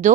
2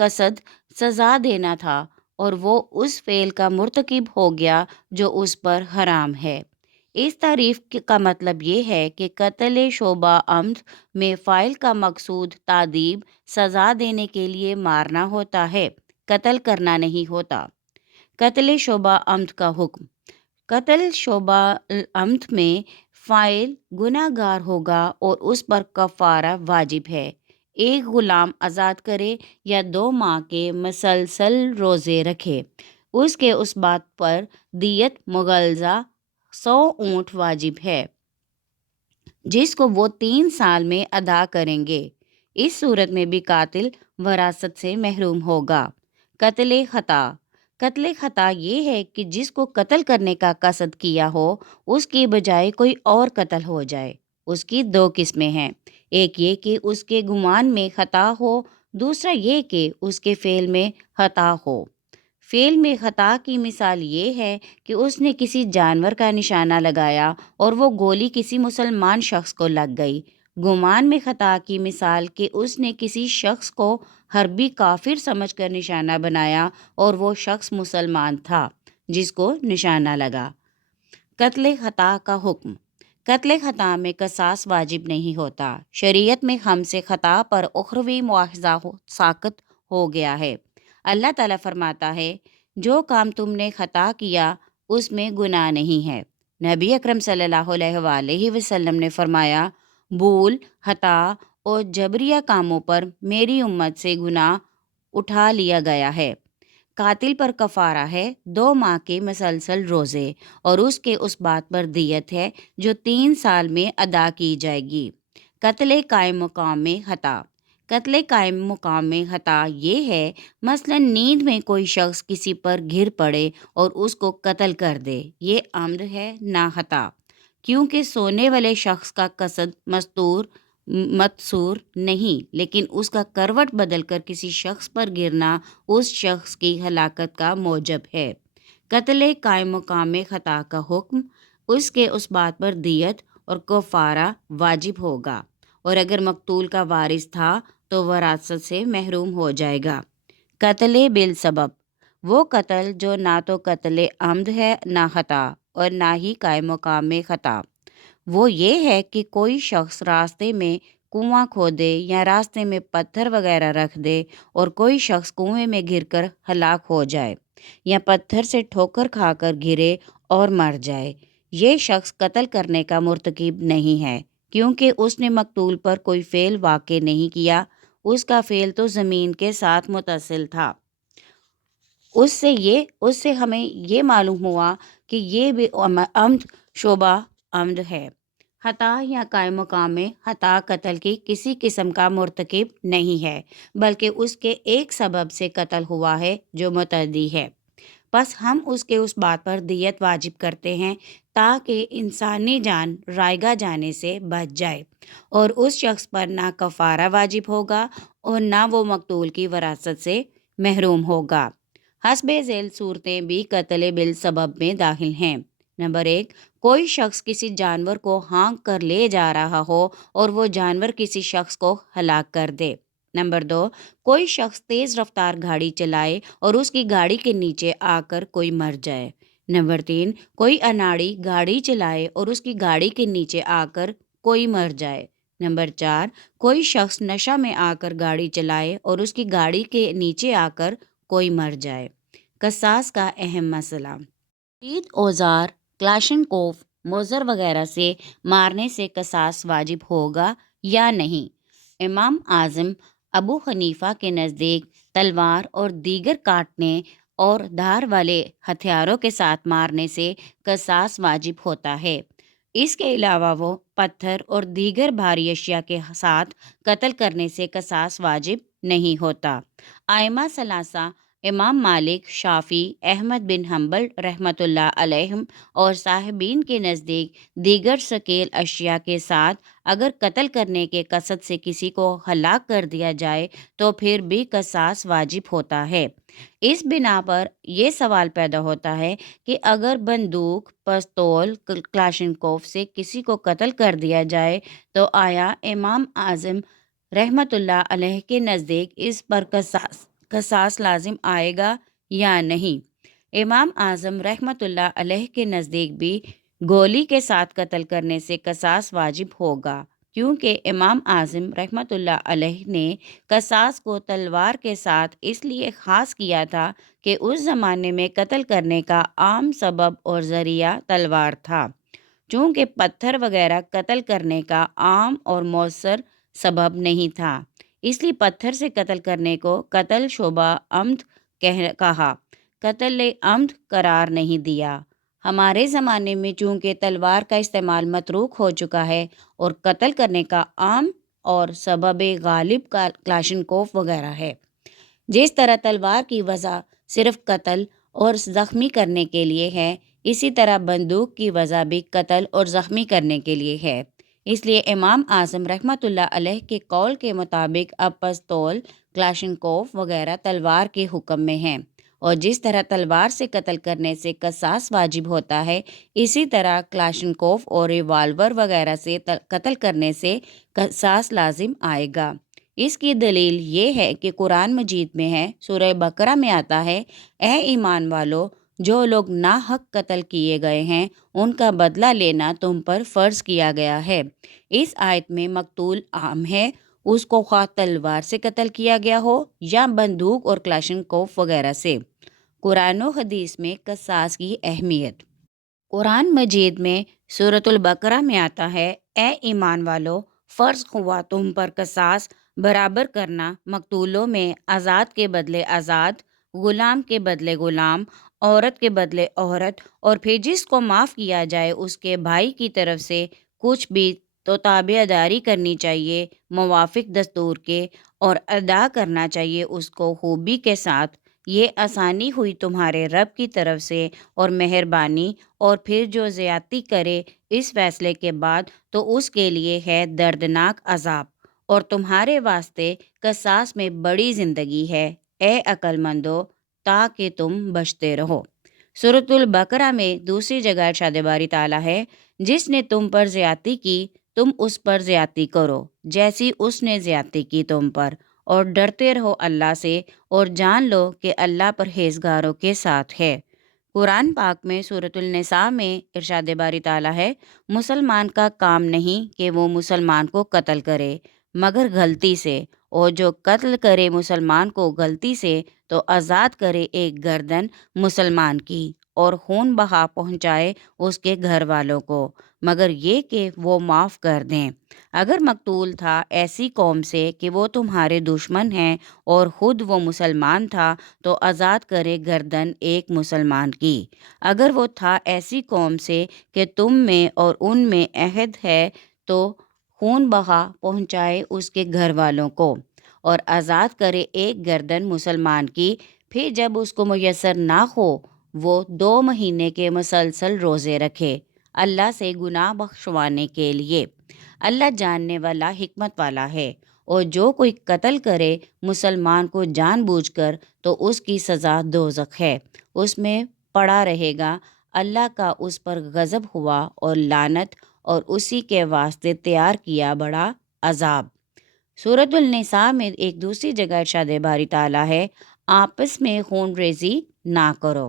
قصد سزا دینا تھا اور وہ اس فعل کا مرتکب ہو گیا جو اس پر حرام ہے۔ اس تعریف کا مطلب یہ ہے کہ قتل شبہ عمد میں فاعل کا مقصود تعذیب سزا دینے کے لیے مارنا ہوتا ہے، قتل کرنا نہیں ہوتا۔ قتل شبہ عمد کا حکم۔ قتل شبہ عمد میں فاعل گناہ گار ہوگا اور اس پر کفارہ واجب ہے۔ ایک غلام آزاد کرے یا 2 ماہ کے مسلسل روزے رکھے۔ اس کے اس بات پر دیت مغلظہ 100 اونٹ واجب ہے جس کو وہ 3 سال میں ادا کریں گے۔ اس صورت میں بھی قاتل وراثت سے محروم ہوگا۔ قتل خطا۔ قتل خطا یہ ہے کہ جس کو قتل کرنے کا قصد کیا ہو اس کی بجائے کوئی اور قتل ہو جائے۔ اس کی 2 قسمیں ہیں، ایک یہ کہ اس کے گمان میں خطا ہو، دوسرا یہ کہ اس کے فعل میں خطا ہو۔ فعل میں خطا کی مثال یہ ہے کہ اس نے کسی جانور کا نشانہ لگایا اور وہ گولی کسی مسلمان شخص کو لگ گئی۔ گمان میں خطا کی مثال کہ اس نے کسی شخص کو حربی کافر سمجھ کر نشانہ بنایا اور وہ شخص مسلمان تھا جس کو نشانہ لگا۔ قتل خطا کا حکم۔ قتل خطا میں قصاص واجب نہیں ہوتا۔ شریعت میں ہم سے خطا پر اخروی مواخذہ ساقط ہو گیا ہے۔ اللہ تعالیٰ فرماتا ہے جو کام تم نے خطا کیا اس میں گناہ نہیں ہے۔ نبی اکرم صلی اللہ علیہ وآلہ وسلم نے فرمایا بھول، خطا اور جبریہ کاموں پر میری امت سے گناہ اٹھا لیا گیا ہے۔ قاتل پر کفارہ ہے 2 ماہ کے مسلسل روزے اور اس کے اس بات پر دیت ہے جو 3 سال میں ادا کی جائے گی۔ قتل قائم مقام میں خطا۔ قتل قائم مقام میں خطا یہ ہے مثلا نیند میں کوئی شخص کسی پر گر پڑے اور اس کو قتل کر دے، یہ عمد ہے نہ خطا، کیونکہ سونے والے شخص کا قصد مقصور نہیں، لیکن اس کا کروٹ بدل کر کسی شخص پر گرنا اس شخص کی ہلاکت کا موجب ہے۔ قتل قائم مقام میں خطا کا حکم۔ اس کے اس بات پر دیت اور کفارہ واجب ہوگا، اور اگر مقتول کا وارث تھا تو وراثت سے محروم ہو جائے گا۔ قتل بالسبب۔ وہ قتل جو نہ تو قتل عمد ہے نہ خطا اور نہ ہی قائم مقام میں خطا۔ وہ یہ ہے کہ کوئی شخص راستے میں کنواں کھودے یا راستے میں پتھر وغیرہ رکھ دے اور کوئی شخص کنویں میں گر کر ہلاک ہو جائے یا پتھر سے ٹھوکر کھا کر گرے اور مر جائے۔ یہ شخص قتل کرنے کا مرتکب نہیں ہے، کیونکہ اس نے مقتول پر کوئی فعل واقع نہیں کیا، اس کا فعل تو زمین کے ساتھ متصل تھا۔ اس سے ہمیں یہ معلوم ہوا کہ یہ بھی عمد شبہ عمد ہے۔ خطا یا قائم مقام میں خطا قتل کی کسی قسم کا مرتکب نہیں ہے، بلکہ اس کے ایک سبب سے قتل ہوا ہے جو متعدی ہے، بس ہم اس کے اس بات پر دیت واجب کرتے ہیں تاکہ انسانی جان رائگاں جانے سے بچ جائے، اور اس شخص پر نہ کفارہ واجب ہوگا اور نہ وہ مقتول کی وراثت سے محروم ہوگا۔ حسب ذیل صورتیں بھی قتل بالسبب میں داخل ہیں۔ نمبر 1، کوئی شخص کسی جانور کو ہانک کر لے جا رہا ہو اور وہ جانور کسی شخص کو ہلاک کر دے۔ نمبر 2، کوئی شخص تیز رفتار گاڑی چلائے اور اس کی گاڑی کے نیچے آ کر کوئی مر جائے۔ نمبر 3، کوئی اناڑی گاڑی چلائے اور اس کی گاڑی کے نیچے آ کر کوئی مر جائے۔ نمبر 4، کوئی شخص نشہ میں آ کر گاڑی چلائے اور اس کی گاڑی کے نیچے آ کر کوئی مر جائے۔ قصاص کا اہم مسئلہ۔ مفید اوزار، کلاشنکوف، موزر وغیرہ سے مارنے سے قصاص واجب ہوگا یا نہیں؟ امام اعظم ابو حنیفہ کے نزدیک تلوار اور دیگر کاٹنے اور دھار والے ہتھیاروں کے ساتھ مارنے سے قصاص واجب ہوتا ہے۔ اس کے علاوہ وہ پتھر اور دیگر بھاری اشیاء کے ساتھ قتل کرنے سے قصاص واجب نہیں ہوتا۔ ائمہ ثلاثہ امام مالک، شافعی، احمد بن حنبل رحمۃ اللہ علیہم اور صاحبین کے نزدیک دیگر ثقیل اشیاء کے ساتھ اگر قتل کرنے کے قصد سے کسی کو ہلاک کر دیا جائے تو پھر بھی قصاص واجب ہوتا ہے۔ اس بنا پر یہ سوال پیدا ہوتا ہے کہ اگر بندوق، پستول، کلاشنکوف سے کسی کو قتل کر دیا جائے تو آیا امام اعظم رحمۃ اللہ علیہ کے نزدیک اس پر قصاص لازم آئے گا یا نہیں۔ امام اعظم رحمۃ اللہ علیہ کے نزدیک بھی گولی کے ساتھ قتل کرنے سے قصاص واجب ہوگا، کیونکہ امام اعظم رحمۃ اللہ علیہ نے قصاص کو تلوار کے ساتھ اس لیے خاص کیا تھا کہ اس زمانے میں قتل کرنے کا عام سبب اور ذریعہ تلوار تھا، چونکہ پتھر وغیرہ قتل کرنے کا عام اور مؤثر سبب نہیں تھا، اس لیے پتھر سے قتل کرنے کو قتل شبہ عمد کہا، قتل عمد قرار نہیں دیا۔ ہمارے زمانے میں چونکہ تلوار کا استعمال متروک ہو چکا ہے اور قتل کرنے کا عام اور سبب غالب کا کلاشنکوف وغیرہ ہے، جس طرح تلوار کی وجہ صرف قتل اور زخمی کرنے کے لیے ہے، اسی طرح بندوق کی وجہ بھی قتل اور زخمی کرنے کے لیے ہے۔ اس لیے امام اعظم رحمۃ اللہ علیہ کے قول کے مطابق اب پستول، کلاشنکوف وغیرہ تلوار کے حکم میں ہیں، اور جس طرح تلوار سے قتل کرنے سے قصاص واجب ہوتا ہے، اسی طرح کلاشنکوف اور ریوالور وغیرہ سے قتل کرنے سے قصاص لازم آئے گا۔ اس کی دلیل یہ ہے کہ قرآن مجید میں ہے، سورہ بقرہ میں آتا ہے، اے ایمان والو، جو لوگ ناحق قتل کیے گئے ہیں ان کا بدلہ لینا تم پر فرض کیا گیا ہے۔ اس آیت میں مقتول عام ہے، اس کو خواہ تلوار سے قتل کیا گیا ہو یا بندوق اور کلاشنکوف وغیرہ سے۔ قرآن و حدیث میں قصاص کی اہمیت۔ قرآن مجید میں سورۃ البقرہ میں آتا ہے، اے ایمان والو، فرض ہوا تم پر قصاص برابر کرنا مقتولوں میں آزاد کے بدلے آزاد، غلام کے بدلے غلام، عورت کے بدلے عورت، اور پھر جس کو معاف کیا جائے اس کے بھائی کی طرف سے کچھ بھی تو تابع داری کرنی چاہیے موافق دستور کے، اور ادا کرنا چاہیے اس کو خوبی کے ساتھ۔ یہ آسانی ہوئی تمہارے رب کی طرف سے اور مہربانی، اور پھر جو زیادتی کرے اس فیصلے کے بعد تو اس کے لیے ہے دردناک عذاب، اور تمہارے واسطے قصاص میں بڑی زندگی ہے، اے عقل مندو، تاکہ تم بچتے رہو۔ سورۃ البقرہ میں دوسری جگہ ارشاد باری تعالیٰ ہے، جس نے تم پر زیادتی کی تم اس پر زیادتی کرو جیسی اس نے زیادتی کی تم پر، اور ڈرتے رہو اللہ سے، اور جان لو کہ اللہ پرہیزگاروں کے ساتھ ہے۔ قرآن پاک میں سورۃ النساء میں ارشاد باری تعالیٰ ہے، مسلمان کا کام نہیں کہ وہ مسلمان کو قتل کرے مگر غلطی سے، اور جو قتل کرے مسلمان کو غلطی سے تو آزاد کرے ایک گردن مسلمان کی، اور خون بہا پہنچائے اس کے گھر والوں کو، مگر یہ کہ وہ معاف کر دیں۔ اگر مقتول تھا ایسی قوم سے کہ وہ تمہارے دشمن ہیں اور خود وہ مسلمان تھا تو آزاد کرے گردن ایک مسلمان کی۔ اگر وہ تھا ایسی قوم سے کہ تم میں اور ان میں عہد ہے تو خون بہا پہنچائے اس کے گھر والوں کو، اور آزاد کرے ایک گردن مسلمان کی۔ پھر جب اس کو میسر نہ ہو وہ 2 مہینے کے مسلسل روزے رکھے اللہ سے گناہ بخشوانے کے لیے۔ اللہ جاننے والا حکمت والا ہے۔ اور جو کوئی قتل کرے مسلمان کو جان بوجھ کر تو اس کی سزا دوزخ ہے، اس میں پڑا رہے گا، اللہ کا اس پر غضب ہوا اور لعنت، اور اسی کے واسطے تیار کیا بڑا عذاب۔ سورۃ النساء میں ایک دوسری جگہ ارشاد باری تعالیٰ ہے، آپس میں خون ریزی نہ کرو۔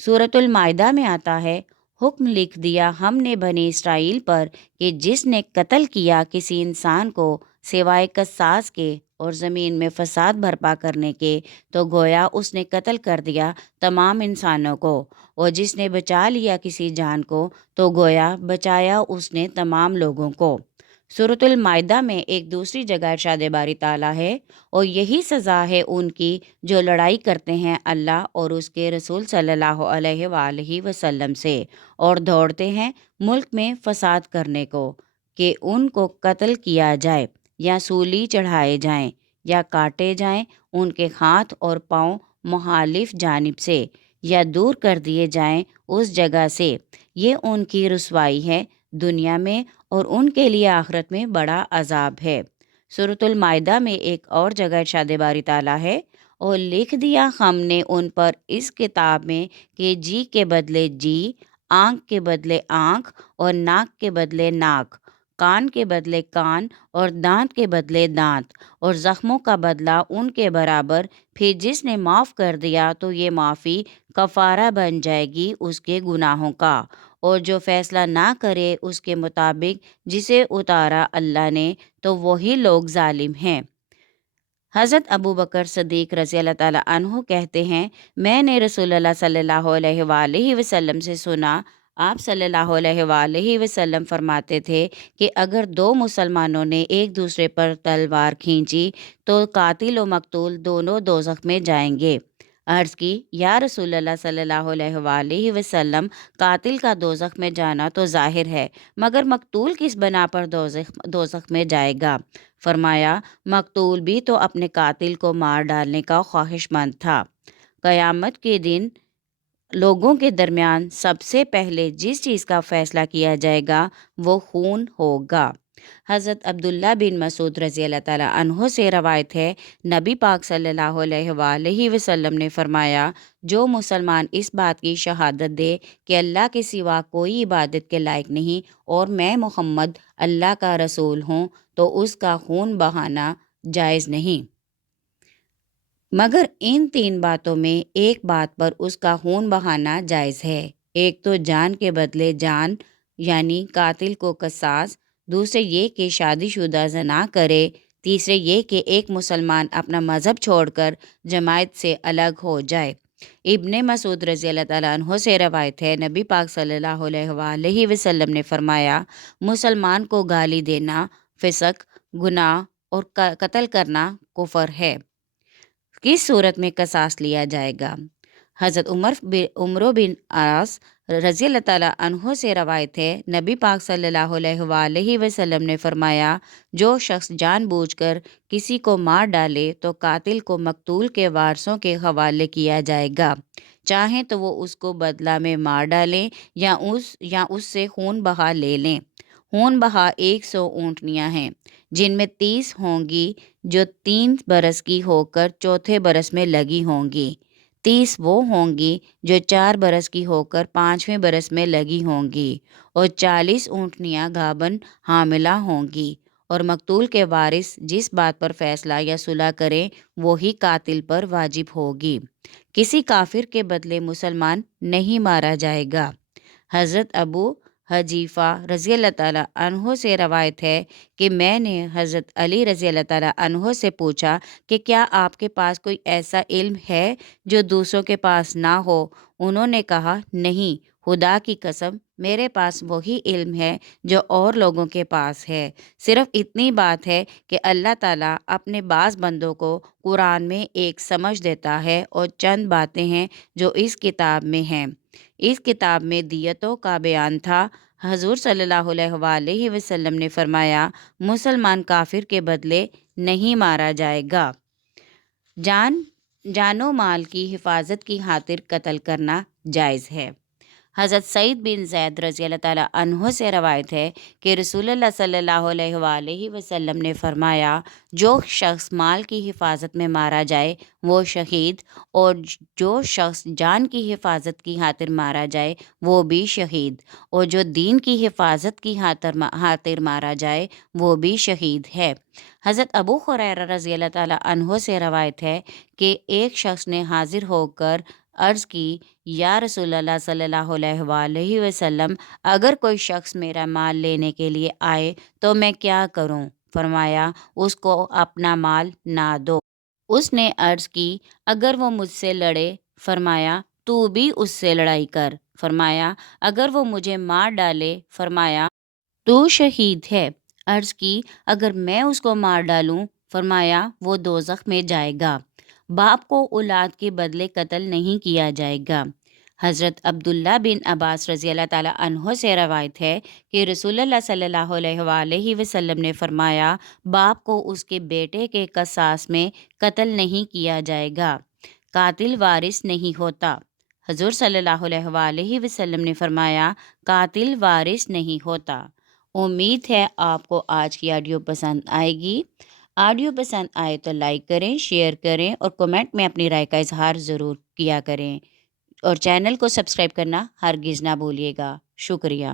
سورۃ المائدہ میں آتا ہے، حکم لکھ دیا ہم نے بنی اسرائیل پر کہ جس نے قتل کیا کسی انسان کو سوائے قصاص کے اور زمین میں فساد برپا کرنے کے تو گویا اس نے قتل کر دیا تمام انسانوں کو، اور جس نے بچا لیا کسی جان کو تو گویا بچایا اس نے تمام لوگوں کو۔ سورۃ المائدہ میں ایک دوسری جگہ ارشاد باری تعالیٰ ہے، اور یہی سزا ہے ان کی جو لڑائی کرتے ہیں اللہ اور اس کے رسول صلی اللہ علیہ وآلہ وسلم سے، اور دوڑتے ہیں ملک میں فساد کرنے کو، کہ ان کو قتل کیا جائے یا سولی چڑھائے جائیں یا کاٹے جائیں ان کے ہاتھ اور پاؤں مخالف جانب سے، یا دور کر دیے جائیں اس جگہ سے۔ یہ ان کی رسوائی ہے دنیا میں، اور ان کے لیے آخرت میں بڑا عذاب ہے۔ سورۃ المائدہ میں ایک اور جگہ ارشاد باری تعالیٰ ہے، اور لکھ دیا ہم نے ان پر اس کتاب میں کہ جی کے بدلے جی، آنکھ کے بدلے آنکھ، اور ناک کے بدلے ناک، کان کے بدلے کان اور دانت کے بدلے دانت، اور زخموں کا بدلہ ان کے برابر۔ پھر جس نے معاف کر دیا تو یہ معافی کفارہ بن جائے گی اس کے گناہوں کا، اور جو فیصلہ نہ کرے اس کے مطابق جسے اتارا اللہ نے تو وہی لوگ ظالم ہیں۔ حضرت ابو بکر صدیق رضی اللہ تعالیٰ عنہ کہتے ہیں، میں نے رسول اللہ صلی اللہ علیہ وآلہ وسلم سے سنا، آپ صلی اللہ علیہ وآلہ وسلم فرماتے تھے کہ اگر دو مسلمانوں نے ایک دوسرے پر تلوار کھینچی تو قاتل و مقتول دونوں دوزخ میں جائیں گے۔ عرض کی، یا رسول اللہ صلی اللہ علیہ وآلہ وسلم، قاتل کا دوزخ میں جانا تو ظاہر ہے، مگر مقتول کس بنا پر دوزخ میں جائے گا؟ فرمایا، مقتول بھی تو اپنے قاتل کو مار ڈالنے کا خواہش مند تھا۔ قیامت کے دن لوگوں کے درمیان سب سے پہلے جس چیز کا فیصلہ کیا جائے گا وہ خون ہوگا۔ حضرت عبداللہ بن مسعود رضی اللہ تعالیٰ عنہ سے روایت ہے، نبی پاک صلی اللہ علیہ وآلہ وسلم نے فرمایا، جو مسلمان اس بات کی شہادت دے کہ اللہ کے سوا کوئی عبادت کے لائق نہیں اور میں محمد اللہ کا رسول ہوں، تو اس کا خون بہانا جائز نہیں، مگر ان تین باتوں میں ایک بات پر اس کا خون بہانا جائز ہے۔ ایک تو جان کے بدلے جان، یعنی قاتل کو قصاص، دوسرے یہ کہ شادی شدہ زنا کرے، تیسرے یہ کہ ایک مسلمان اپنا مذہب چھوڑ کر جماعت سے الگ ہو جائے۔ ابن مسعود رضی اللہ تعالیٰ عنہ سے روایت ہے، نبی پاک صلی اللہ علیہ وآلہ وسلم نے فرمایا، مسلمان کو گالی دینا فسق، گناہ اور قتل کرنا کفر ہے۔ کس صورت میں قصاص لیا جائے گا؟ حضرت عمر بن عاص رضی اللہ تعالیٰ عنہ سے روایت ہے، نبی پاک صلی اللہ علیہ وآلہ وسلم نے فرمایا، جو شخص جان بوجھ کر کسی کو مار ڈالے تو قاتل کو مقتول کے وارثوں کے حوالے کیا جائے گا، چاہیں تو وہ اس کو بدلہ میں مار ڈالیں یا اس سے خون بہا لے لیں۔ خون بہا 100 اونٹنیاں ہیں، جن میں 30 ہوں گی جو 3 برس کی ہو کر چوتھے برس میں لگی ہوں گی، 30 وہ ہوں گی جو 4 برس کی ہو کر 5ویں برس میں لگی ہوں گی، اور 40 اونٹنیاں گابن حاملہ ہوں گی، اور مقتول کے وارث جس بات پر فیصلہ یا صلح کریں وہی قاتل پر واجب ہوگی۔ کسی کافر کے بدلے مسلمان نہیں مارا جائے گا۔ حضرت ابو حذیفہ رضی اللہ تعالیٰ عنہ سے روایت ہے کہ میں نے حضرت علی رضی اللہ تعالیٰ عنہ سے پوچھا کہ کیا آپ کے پاس کوئی ایسا علم ہے جو دوسروں کے پاس نہ ہو؟ انہوں نے کہا، نہیں، خدا کی قسم، میرے پاس وہی علم ہے جو اور لوگوں کے پاس ہے، صرف اتنی بات ہے کہ اللہ تعالیٰ اپنے بعض بندوں کو قرآن میں ایک سمجھ دیتا ہے، اور چند باتیں ہیں جو اس کتاب میں ہیں۔ اس کتاب میں دیتوں کا بیان تھا۔ حضور صلی اللہ علیہ وآلہ وسلم نے فرمایا، مسلمان کافر کے بدلے نہیں مارا جائے گا۔ جان و مال کی حفاظت کی خاطر قتل کرنا جائز ہے۔ حضرت سعید بن زید رضی اللہ تعالیٰ عنہ سے روایت ہے کہ رسول اللہ صلی اللہ علیہ وآلہ وسلم نے فرمایا، جو شخص مال کی حفاظت میں مارا جائے وہ شہید، اور جو شخص جان کی حفاظت کی خاطر مارا جائے وہ بھی شہید، اور جو دین کی حفاظت کی خاطر مارا جائے وہ بھی شہید ہے۔ حضرت ابو ہریرہ رضی اللہ تعالیٰ عنہ سے روایت ہے کہ ایک شخص نے حاضر ہو کر عرض کی، یا رسول اللہ صلی اللہ علیہ وآلہ وسلم، اگر کوئی شخص میرا مال لینے کے لیے آئے تو میں کیا کروں؟ فرمایا، اس کو اپنا مال نہ دو۔ اس نے عرض کی، اگر وہ مجھ سے لڑے؟ فرمایا، تو بھی اس سے لڑائی کر۔ فرمایا، اگر وہ مجھے مار ڈالے؟ فرمایا، تو شہید ہے۔ عرض کی، اگر میں اس کو مار ڈالوں؟ فرمایا، وہ دوزخ میں جائے گا۔ باپ کو اولاد کے بدلے قتل نہیں کیا جائے گا۔ حضرت عبداللہ بن عباس رضی اللہ تعالیٰ عنہ سے روایت ہے کہ رسول اللہ صلی اللہ علیہ وآلہ وسلم نے فرمایا، باپ کو اس کے بیٹے کے قصاص میں قتل نہیں کیا جائے گا، قاتل وارث نہیں ہوتا۔ حضور صلی اللہ علیہ وآلہ وسلم نے فرمایا، قاتل وارث نہیں ہوتا۔ امید ہے آپ کو آج کی آڈیو پسند آئے گی۔ آڈیو پسند آئے تو لائک کریں، شیئر کریں، اور کمنٹ میں اپنی رائے کا اظہار ضرور کیا کریں، اور چینل کو سبسکرائب کرنا ہرگز نہ بھولیے گا۔ شکریہ۔